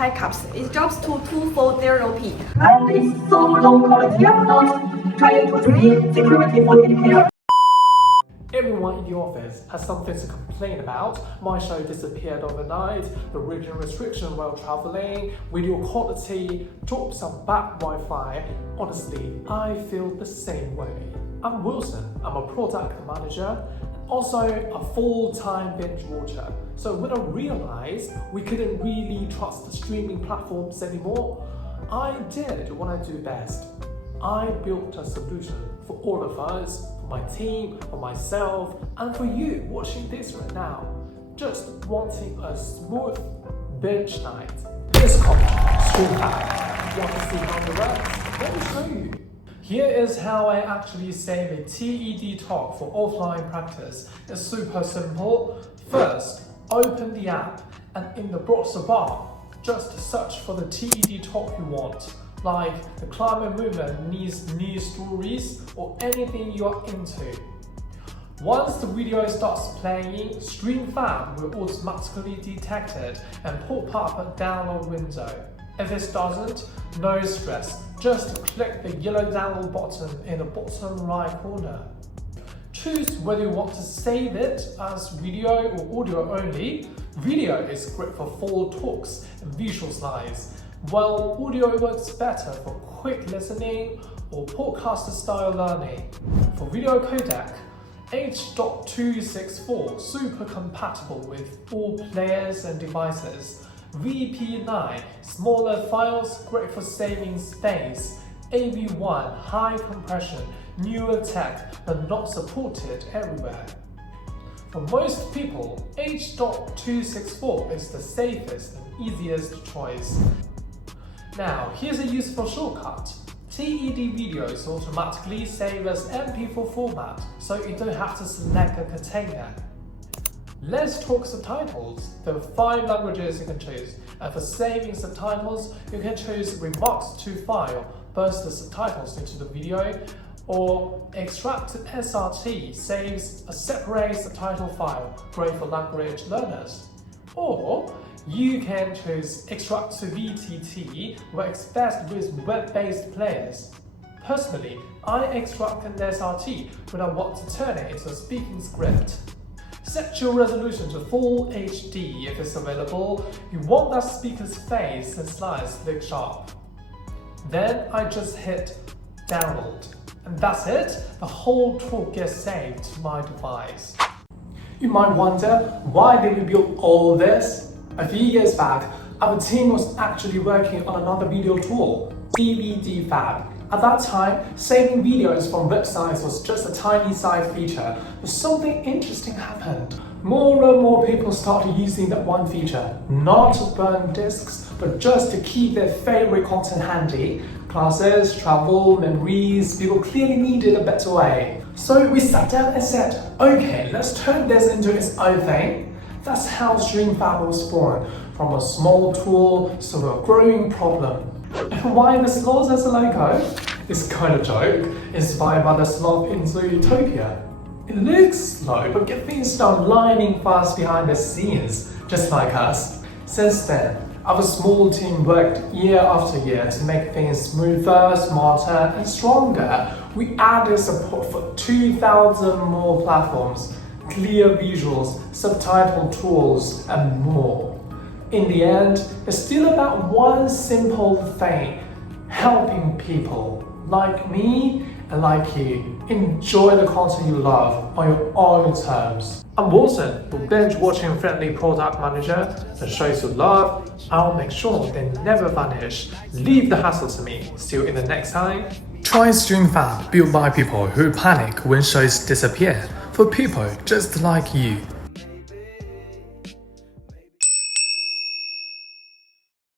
high caps. It drops to 240p. And it's so low quality upload. Trying to dream security for the Everyone in the office has something to complain about. My show disappeared overnight, the region restriction while traveling, video quality, drops on bad Wi-Fi. Honestly, I feel the same way. I'm Wilson, I'm a product manager, and also a full-time binge watcher. So when I realized we couldn't really trust the streaming platforms anymore, I did what I do best. I built a solution for all of us, for my team, for myself, and for you watching this right now. Just wanting a smooth binge night. Here's a copy, StreamFab. Want to see how it works? Let me show you. Here is how I actually save a TED talk for offline practice. It's super simple. First, open the app and in the browser bar, just search for the TED talk you want, like the climate movement needs news stories or anything you are into. Once the video starts playing, StreamFab will automatically detect it and pop up a download window. If it doesn't, no stress, just click the yellow download button in the bottom right corner. Choose whether you want to save it as video or audio only. Video is great for full talks and visual slides, while audio works better for quick listening or podcast style learning. For video codec, H.264 super compatible with all players and devices. VP9, smaller files, great for saving space. AV1, high compression, newer tech, but not supported everywhere. For most people, H.264 is the safest and easiest choice. Now, here's a useful shortcut. TED videos automatically save as MP4 format, so you don't have to select a container. Let's talk subtitles. There are 5 languages you can choose, and for saving subtitles, you can choose Remux to file, burst the subtitles into the video, or extract SRT saves a separate subtitle file, great for language learners. Or you can choose extract to VTT, works best with web-based players. Personally, I extract an SRT when I want to turn it into a speaking script. Set your resolution to Full HD if it's available. You want that speaker's face and slides to look sharp. Then I just hit download. And that's it, the whole talk gets saved to my device. You might wonder, why did we build all this? A few years back, our team was actually working on another video tool, DVDFab. At that time, saving videos from websites was just a tiny side feature, but something interesting happened. More and more people started using that one feature, not to burn discs, but just to keep their favorite content handy. Classes, travel, memories, people clearly needed a better way. So we sat down and said, okay, let's turn this into its own thing. That's how StreamFab was born, from a small tool to a growing problem. Why the sloth as a logo? It's kind of a joke, inspired by the sloth in Zootopia. It looks slow, but get things done lightning fast behind the scenes, just like us. Since then, our small team worked year after year to make things smoother, smarter, and stronger. We added support for 2,000 more platforms, clear visuals, subtitle tools, and more. In the end, it's still about one simple thing: helping people like me and like you enjoy the content you love on your own terms. I'm Wilson, your binge-watching friendly product manager. The shows you love, I'll make sure they never vanish. Leave the hassle to me. See you in the next time. Try StreamFab, built by people who panic when shows disappear, for people just like you.